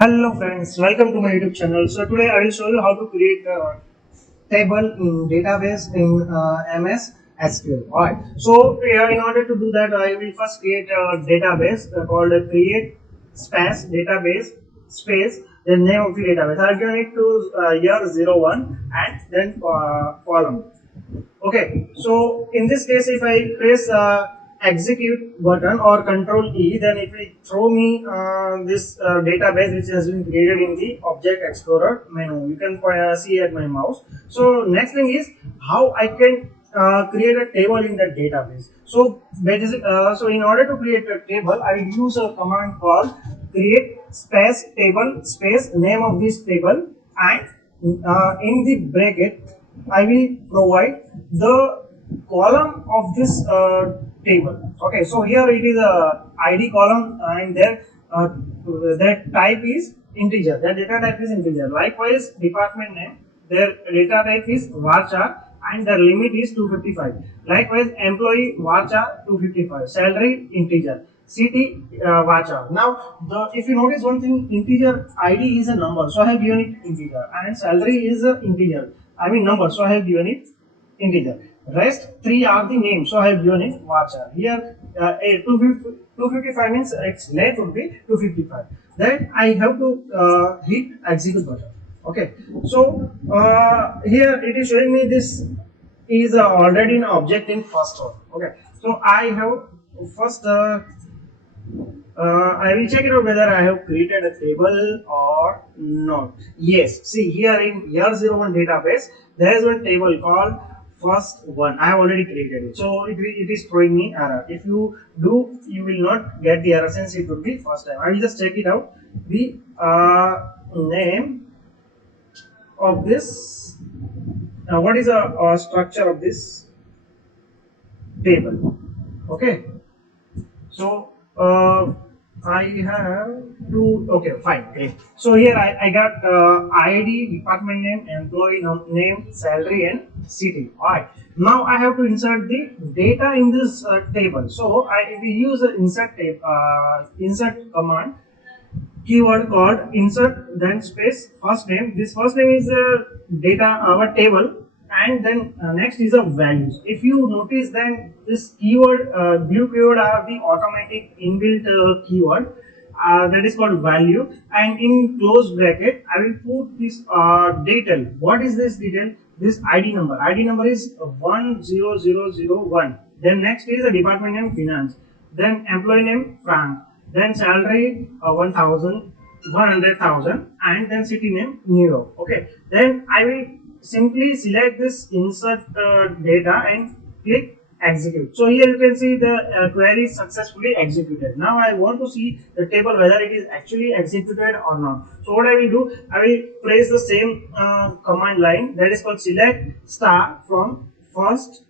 Hello friends, welcome to my YouTube channel. So today I will show you how to create a table in database in MS SQL. Alright. So in order to do that, I will first create a database called create space database space the name of the database. I'll give it to year 01 and then column. Okay, so in this case, if I press execute button or control E, then it will throw me this database which has been created in the object explorer menu. You can see at my mouse. So next thing is how I can create a table in the database. So so in order to create a table, I will use a command called create space table space name of this table, and in the bracket I will provide the column of this table. Okay, so here it is a ID column, and there that type is integer. Their data type is integer. Likewise, department name, their data type is varchar, and the limit is 255. Likewise, employee varchar 255. Salary integer. City varchar. Now, if you notice one thing, integer ID is a number, so I have given it integer, and salary is a integer. I mean number, so I have given it integer. Rest three are the names, so I have given it varchar. Here, 255 means its length would be 255. Then I have to hit execute button. Okay, so here it is showing me this is already an object in first one. Okay, so I have first. I will check it out whether I have created a table or not. Yes, see here in year 01 database, there is one table called first one. I have already created it. So it is throwing me error. If you do, you will not get the error since it would be first time. I will just check it out. The name of this, what is the structure of this table? Okay, so I have to, okay, fine, great. So here I got ID, department name, employee name, salary, and city. Alright, now I have to insert the data in this table. So we use the insert command, keyword called insert, then space first name. This first name is data, our table, and then next is a values. If you notice, then this keyword, blue keyword are the automatic inbuilt keyword that is called value, and in close bracket I will put this detail. What is this detail? This ID number. ID number is 10001. Then next is the department name finance. Then employee name Frank. Then salary 100,000, and then city name New York. Okay. Then I will simply select this insert data and click execute. So here you can see the query is successfully executed. Now I want to see the table whether it is actually executed or not. So what I will do, I will press the same command line that is called select star from first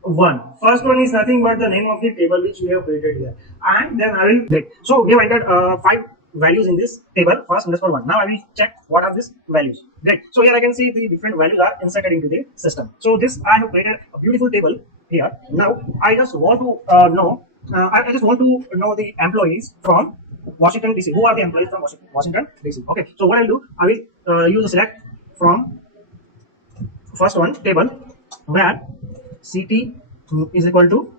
one. First one is nothing but the name of the table which we have created here, and then I will click. So we have entered 5 values in this table, first underscore one. Now I will check what are these values. Great. So here I can see the different values are inserted into the system. So this I have created a beautiful table here. Now I just want to know. I just want to know the employees from Washington DC. Who are the employees from Washington DC? Okay. So what I will do, I will use a select from first one table where city is equal to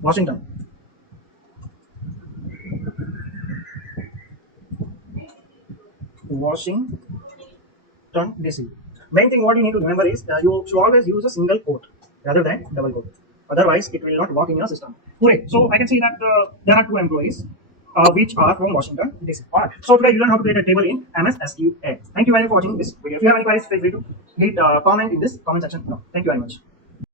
Washington. Washington DC. Main thing what you need to remember is you should always use a single quote rather than double quote. Otherwise, it will not work in your system. Great. So I can see that there are 2 employees which are from Washington DC. Alright. So today you learn how to create a table in MS SQL. Thank you very much for watching this video. If you have any queries, feel free to hit comment in this comment section below. Thank you very much.